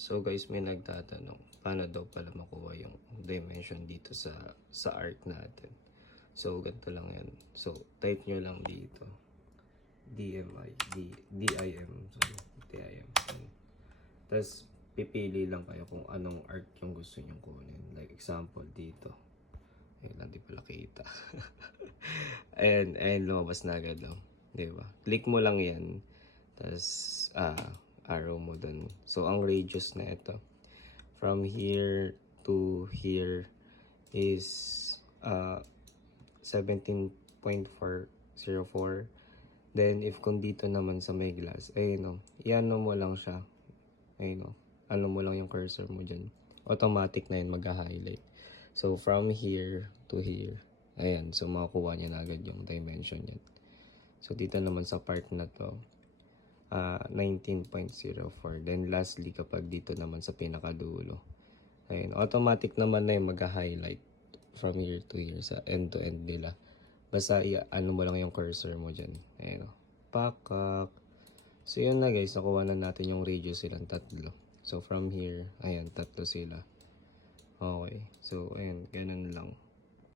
So guys, may nagtatanong, paano daw pala makuha yung dimension dito sa arc natin. So ganito lang yan. So type nyo lang dito. DIM. Tapos pipili lang kayo kung anong arc yung gusto nyo kunin. Like example dito. Ayun lang, di pala kita. Ayan, lumabas na agad lang. Diba? Click mo lang yan. Tapos, arrow mo dun. So, ang radius na ito, from here to here is 17.404. Then, if kung dito naman sa may glass, ayun o, i-ano mo lang siya. Ayun o, ano mo lang yung cursor mo dyan. Automatic na yun mag-highlight. So, from here to here. Ayan. So, makakuha niya na agad yung dimension yan. So, dito naman sa part na to, 19.04. Then, lastly, kapag dito naman sa pinakadulo. Ayan. Automatic naman na yung mag-highlight from here to here sa end-to-end nila. Basta, ano mo lang yung cursor mo dyan. Ayan o. Pakak. So, yun na guys. Nakuha na natin yung radius silang tatlo. So, from here, ayan, tatlo sila. Okay. So, ayan, ganun lang.